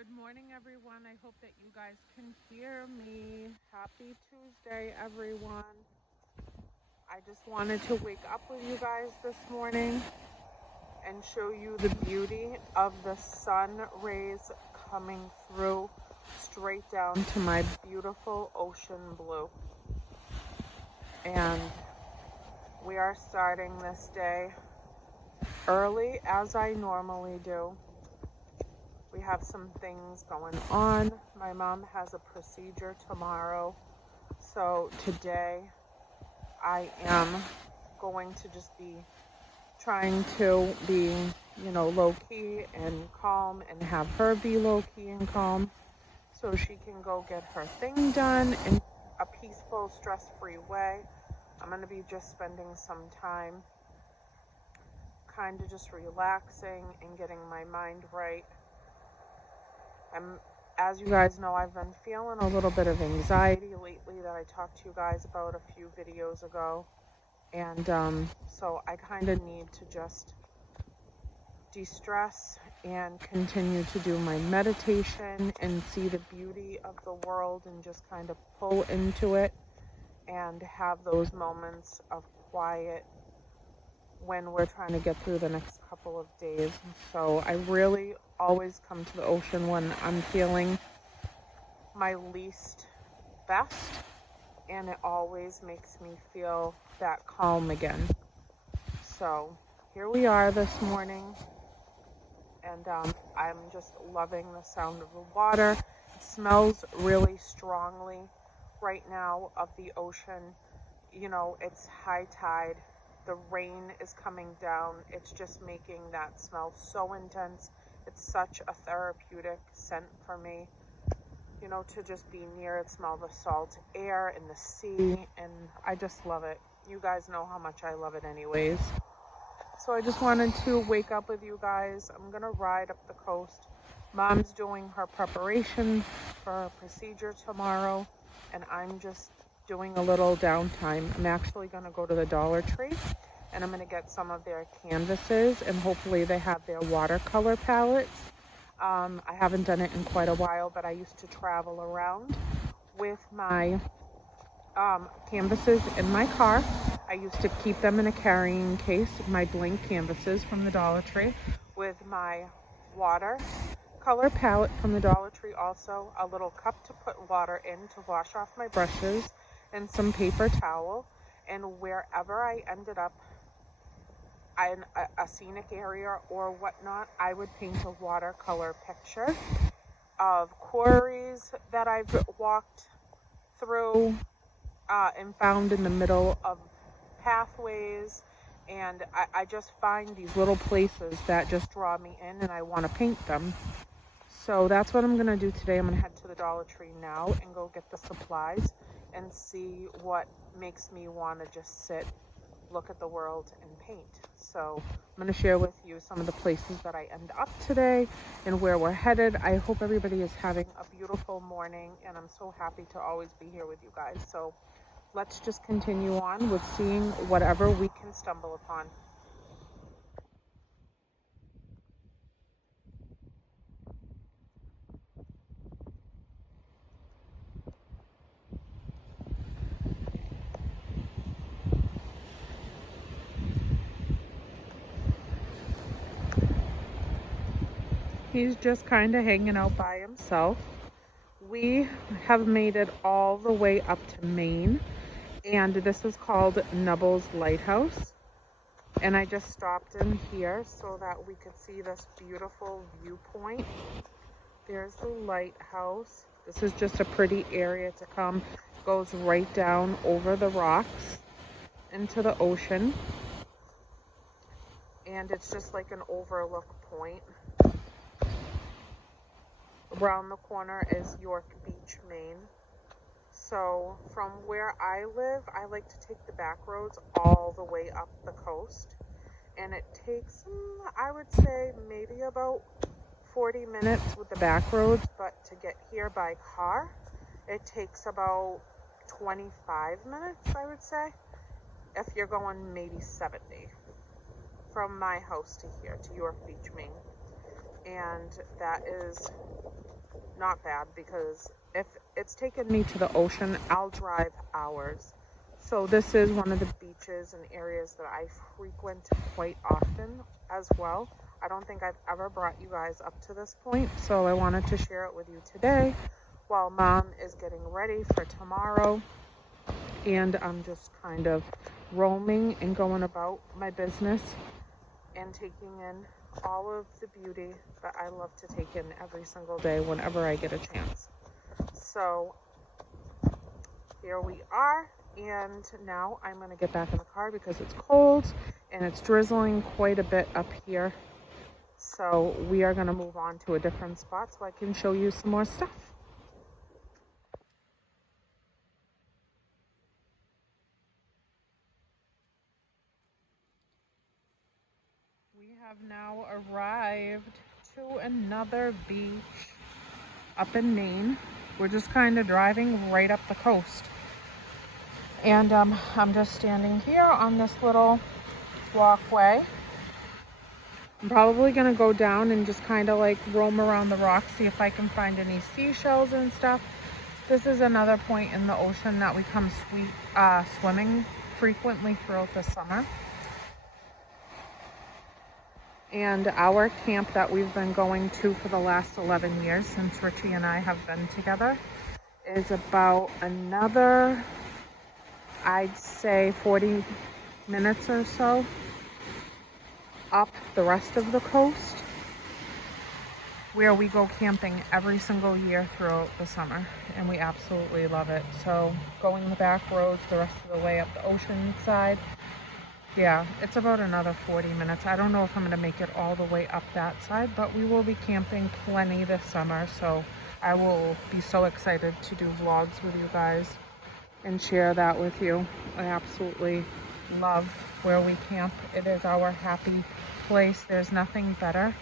Good morning, everyone. I hope that you guys can hear me. Happy Tuesday, everyone. I just wanted to wake up with you guys this morning and show you the beauty of the sun rays coming through straight down to my beautiful ocean blue. And we are starting this day early, as I normally do. We have some things going on. My mom has a procedure tomorrow. So today I am going to just be trying to be, low-key and calm and have her be low-key and calm so she can go get her thing done in a peaceful, stress-free way. I'm going to be just spending some time kind of just relaxing and getting my mind right. As you guys know, I've been feeling a little bit of anxiety lately that I talked to you guys about a few videos ago. And so I kind of need to just de-stress and continue to do my meditation and see the beauty of the world and just kind of pull into it and have those moments of quiet when we're trying to get through the next couple of days. So I really always come to the ocean when I'm feeling my least best, and it always makes me feel that calm again. So here we are this morning, and I'm just loving the sound of the water. It smells really strongly right now of the ocean. It's high tide. The rain is coming down. It's just making that smell so intense. It's such a therapeutic scent for me, to just be near it, smell the salt air and the sea, and I just love it. You guys know how much I love it anyways. So I just wanted to wake up with you guys. I'm going to ride up the coast. Mom's doing her preparation for her procedure tomorrow, and I'm just doing a little downtime. I'm actually going to go to the Dollar Tree and I'm going to get some of their canvases, and hopefully they have their watercolor palettes. I haven't done it in quite a while, but I used to travel around with my canvases in my car. I used to keep them in a carrying case, my blank canvases from the Dollar Tree, with my watercolor palette from the Dollar Tree, also a little cup to put water in to wash off my brushes, and some paper towel. And wherever I ended up in a scenic area or whatnot, I would paint a watercolor picture of quarries that I've walked through and found in the middle of pathways. And I just find these little places that just draw me in, and I want to paint them. So that's what I'm going to do today. I'm going to head to the Dollar Tree now and go get the supplies and see what makes me want to just sit, look at the world, and paint. So I'm going to share with you some of the places that I end up today and where we're headed. I hope everybody is having a beautiful morning, and I'm so happy to always be here with you guys. So let's just continue on with seeing whatever we can stumble upon. He's just kind of hanging out by himself. We have made it all the way up to Maine, and this is called Nubble's Lighthouse. And I just stopped in here so that we could see this beautiful viewpoint. There's the lighthouse. This is just a pretty area to come. It goes right down over the rocks into the ocean. And it's just like an overlook point. Around the corner is York Beach, Maine. So from where I live, I like to take the back roads all the way up the coast. And it takes, I would say, maybe about 40 minutes with the back roads. But to get here by car, it takes about 25 minutes, I would say. If you're going maybe 70 from my house to here, to York Beach, Maine. And that is not bad, because if it's taken me to the ocean, I'll drive hours. So this is one of the beaches and areas that I frequent quite often as well. I don't think I've ever brought you guys up to this point, so I wanted to share it with you today while Mom is getting ready for tomorrow. And I'm just kind of roaming and going about my business and taking in all of the beauty that I love to take in every single day whenever I get a chance. So here we are, and now I'm going to get back in the car because it's cold and it's drizzling quite a bit up here. So we are going to move on to a different spot so I can show you some more stuff. We have now arrived to another beach up in Maine. We're just kind of driving right up the coast. And I'm just standing here on this little walkway. I'm probably going to go down and just kind of like roam around the rocks, see if I can find any seashells and stuff. This is another point in the ocean that we come swimming frequently throughout the summer. And our camp that we've been going to for the last 11 years since Richie and I have been together is about another, I'd say 40 minutes or so up the rest of the coast, where we go camping every single year throughout the summer, and we absolutely love it. So going the back roads the rest of the way up the ocean side, yeah, it's about another 40 minutes. I don't know if I'm going to make it all the way up that side, but we will be camping plenty this summer, so I will be so excited to do vlogs with you guys and share that with you. I absolutely love where we camp. It is our happy place. There's nothing better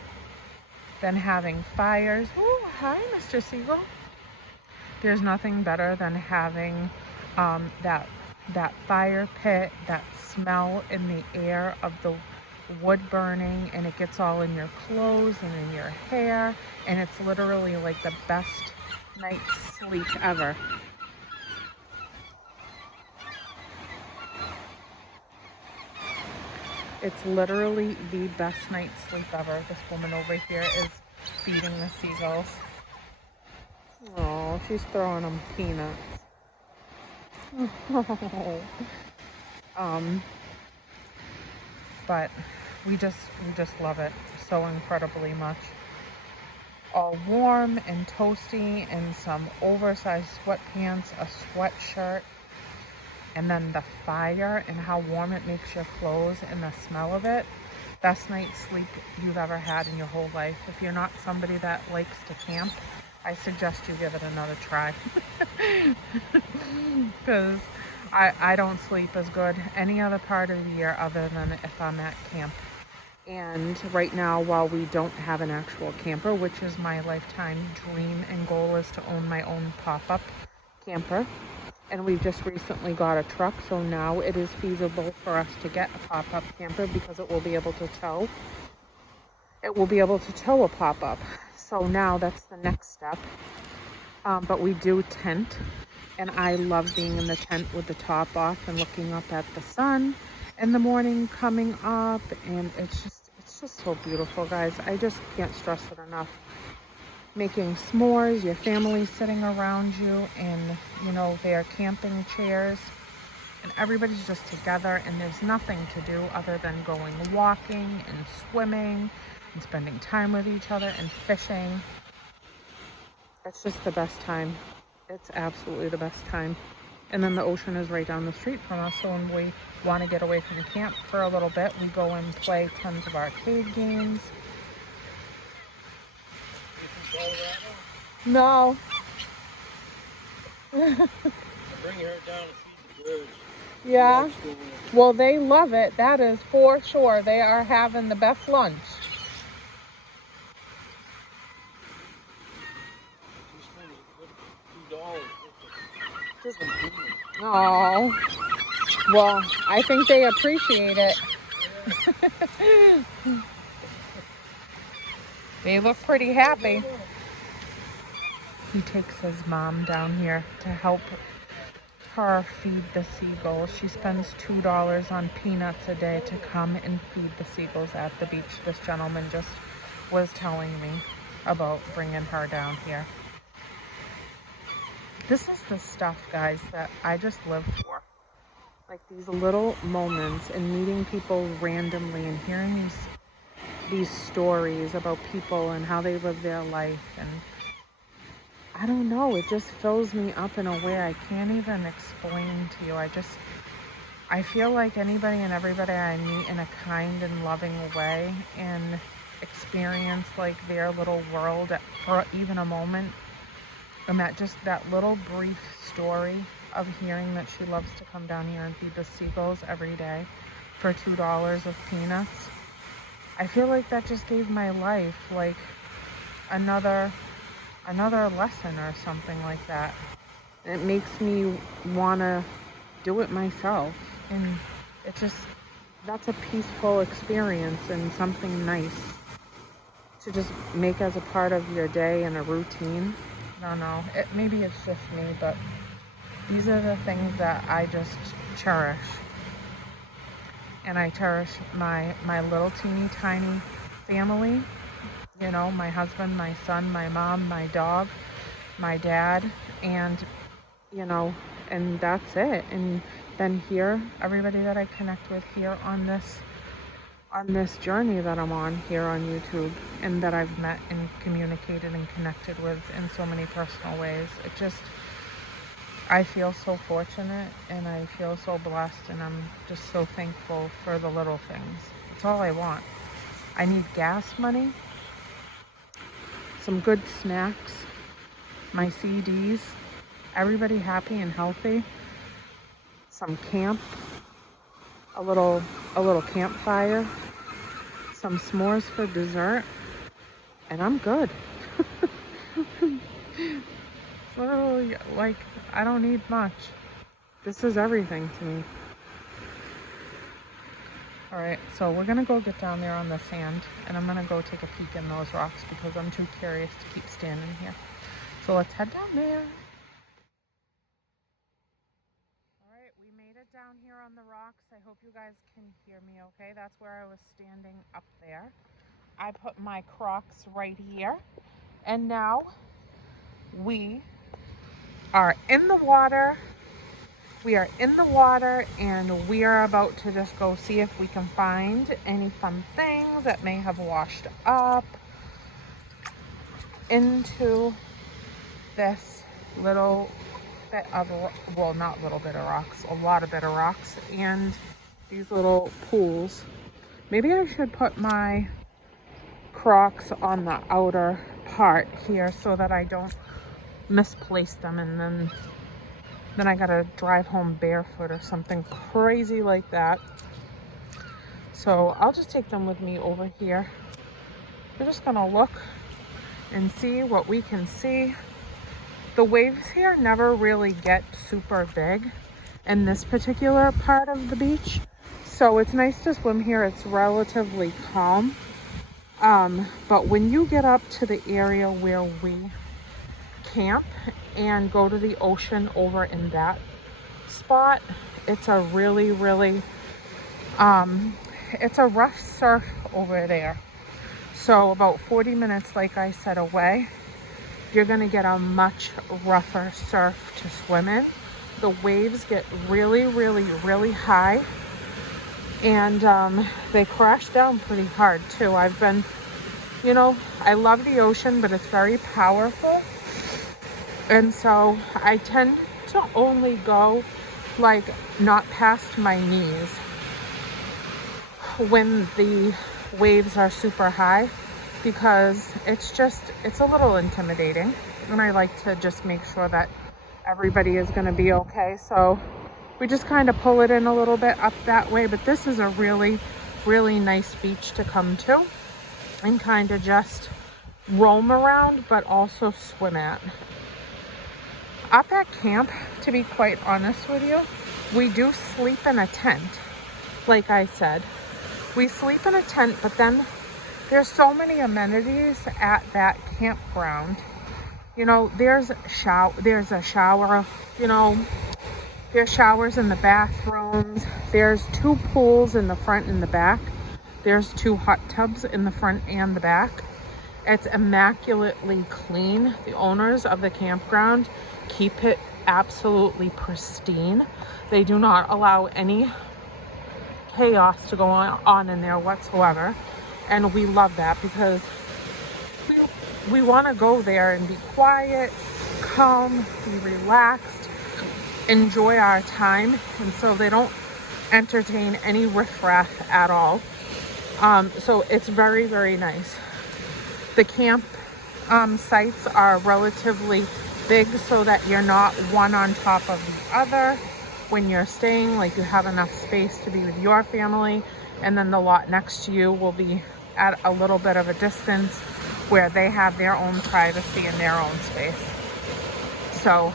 than having fires. Oh, hi, Mr. Seagull. There's nothing better than having that fire pit, that smell in the air of the wood burning, and it gets all in your clothes and in your hair, and it's literally like the best night's sleep ever. It's literally the best night's sleep ever. This woman over here is feeding the seagulls. Oh, she's throwing them peanuts. But we just love it so incredibly much. All warm and toasty in some oversized sweatpants, a sweatshirt, and then the fire and how warm it makes your clothes and the smell of it. Best night's sleep you've ever had in your whole life. If you're not somebody that likes to camp, I suggest you give it another try. Because I don't sleep as good any other part of the year other than if I'm at camp. And right now, while we don't have an actual camper, which is my lifetime dream and goal, is to own my own pop-up camper. And we've just recently got a truck, so now it is feasible for us to get a pop-up camper because it will be able to tow. It will be able to tow a pop-up. So now that's the next step. But we do tent, and I love being in the tent with the top off and looking up at the sun in the morning coming up, and it's just so beautiful, guys. I just can't stress it enough. Making s'mores, your family sitting around you in, their camping chairs, and everybody's just together, and there's nothing to do other than going walking and swimming and spending time with each other and fishing. It's just the best time. It's absolutely the best time. And then the ocean is right down the street from us, so when we want to get away from camp for a little bit, we go and play tons of arcade games. No. Bring her down and feed the birds. Yeah. Well, they love it. That is for sure. They are having the best lunch. Oh. Well, I think they appreciate it. They look pretty happy. He takes his mom down here to help her feed the seagulls. She spends $2 on peanuts a day to come and feed the seagulls at the beach. This gentleman just was telling me about bringing her down here. This is the stuff, guys, that I just live for. Like these little moments and meeting people randomly and hearing these stories about people and how they live their life. And I don't know, it just fills me up in a way I can't even explain to you. I feel like anybody and everybody I meet in a kind and loving way and experience like their little world for even a moment. And that little brief story of hearing that she loves to come down here and feed the seagulls every day for $2 of peanuts. I feel like that just gave my life like another lesson or something like that. And it makes me want to do it myself. And that's a peaceful experience and something nice to just make as a part of your day and a routine. I don't know, maybe it's just me, but these are the things that I just cherish. And I cherish my little teeny tiny family. You know, my husband, my son, my mom, my dog, my dad, and, you know, and that's it. And then here, everybody that I connect with here on this journey that I'm on here on YouTube, and that I've met and communicated and connected with in so many personal ways. I feel so fortunate and I feel so blessed, and I'm just so thankful for the little things. It's all I want. I need gas money, some good snacks, my CDs, everybody happy and healthy, some camp, a little campfire, some s'mores for dessert, and I'm good. Literally, like, I don't need much. This is everything to me. All right, so we're gonna go get down there on the sand, and I'm gonna go take a peek in those rocks because I'm too curious to keep standing here. So let's head down there. All right, we made it down here on the rocks. I hope you guys can hear me okay. That's where I was standing up there. I put my Crocs right here, and now we are in the water. We are in the water, and we are about to just go see if we can find any fun things that may have washed up into this little bit of, well, not little bit of rocks, a lot of bit of rocks, and these little pools. Maybe I should put my Crocs on the outer part here so that I don't misplace them, and then I gotta drive home barefoot or something crazy like that. So I'll just take them with me over here. We're just gonna look and see what we can see. The waves here never really get super big in this particular part of the beach, so it's nice to swim here. It's relatively calm. But when you get up to the area where we camp and go to the ocean over in that spot, it's a really it's a rough surf over there. So about 40 minutes, like I said, away, you're gonna get a much rougher surf to swim in. The waves get really high, and they crash down pretty hard too. I've been, you know, I love the ocean, but it's very powerful. And so I tend to only go like not past my knees when the waves are super high, because it's a little intimidating, and I like to just make sure that everybody is going to be okay. So we just kind of pull it in a little bit up that way. But this is a really nice beach to come to and kind of just roam around, but also swim at. Up at camp, to be quite honest with you, we do sleep in a tent. Like I said, we sleep in a tent, but then there's so many amenities at that campground. You know, there's a shower, you know, there's showers in the bathrooms. There's 2 pools in the front and the back. There's 2 hot tubs in the front and the back. It's immaculately clean. The owners of the campground keep it absolutely pristine. They do not allow any chaos to go on in there whatsoever. And we love that because we want to go there and be quiet, calm, be relaxed, enjoy our time. And so they don't entertain any riffraff at all. So it's very, very nice. The camp sites are relatively big so that you're not one on top of the other when you're staying. Like, you have enough space to be with your family, and then the lot next to you will be at a little bit of a distance where they have their own privacy and their own space. So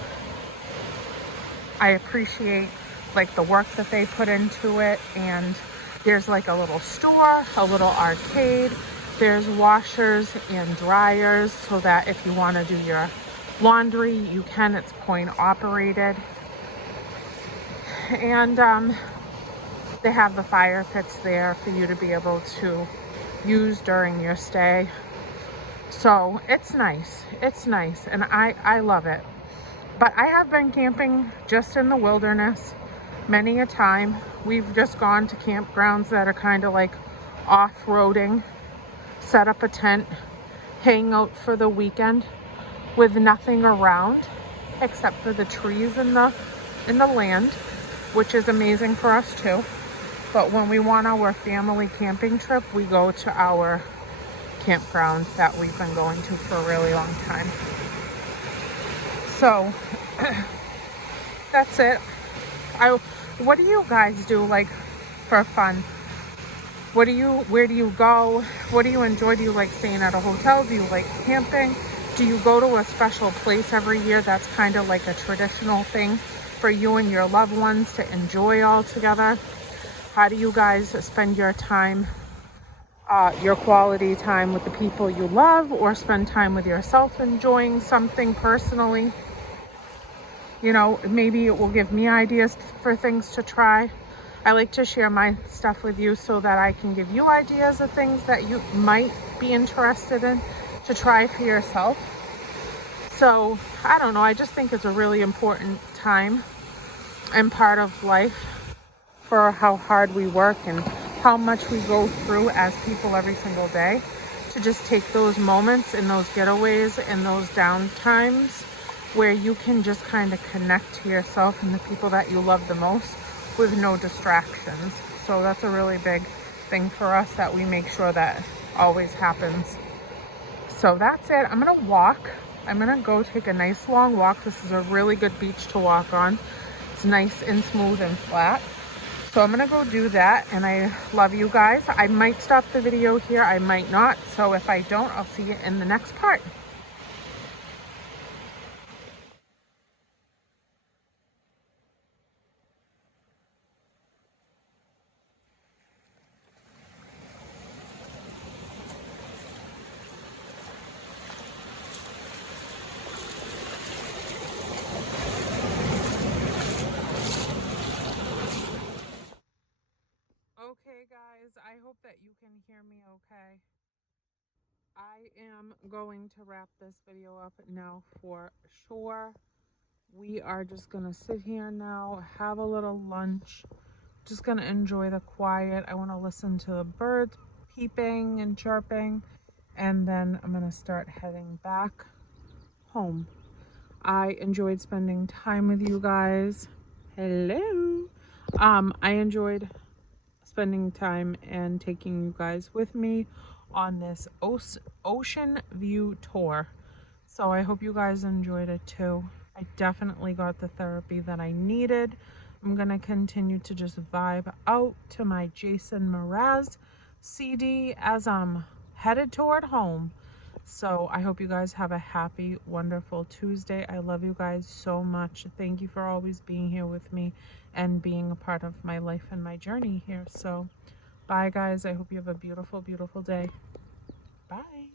I appreciate like the work that they put into it. And there's like a little store, a little arcade. There's washers and dryers so that if you want to do your laundry, you can. It's coin operated. And they have the fire pits there for you to be able to use during your stay. So it's nice. It's nice. And I love it. But I have been camping just in the wilderness many a time. We've just gone to campgrounds that are kind of like off-roading, set up a tent, hang out for the weekend with nothing around except for the trees in the land, which is amazing for us too. But when we want our family camping trip, we go to our campground that we've been going to for a really long time. So that's it. What do you guys do like for fun? Where do you go? What do you enjoy? Do you like staying at a hotel? Do you like camping? Do you go to a special place every year that's kind of like a traditional thing for you and your loved ones to enjoy all together? How do you guys spend your time, your quality time with the people you love, or spend time with yourself enjoying something personally? You know, maybe it will give me ideas for things to try. I like to share my stuff with you so that I can give you ideas of things that you might be interested in to try for yourself. So, I don't know, I just think it's a really important time and part of life for how hard we work and how much we go through as people every single day, to just take those moments and those getaways and those down times where you can just kind of connect to yourself and the people that you love the most with no distractions. So that's a really big thing for us that we make sure that always happens. So that's it. I'm gonna walk. I'm gonna go take a nice long walk. This is a really good beach to walk on. It's nice and smooth and flat. So I'm gonna go do that, and I love you guys. I might stop the video here, I might not. So if I don't, I'll see you in the next part. Okay guys, I hope that you can hear me okay. I am going to wrap this video up now for sure. We are just gonna sit here now, have a little lunch, just gonna enjoy the quiet. I want to listen to the birds peeping and chirping, and then I'm gonna start heading back home. I enjoyed spending time with you guys. Hello. I enjoyed spending time and taking you guys with me on this ocean view tour. So I hope you guys enjoyed it too. I definitely got the therapy that I needed. I'm gonna continue to just vibe out to my Jason Mraz CD as I'm headed toward home. So I hope you guys have a happy, wonderful Tuesday. I love you guys so much. Thank you for always being here with me and being a part of my life and my journey here. So bye guys. I hope you have a beautiful, beautiful day. Bye.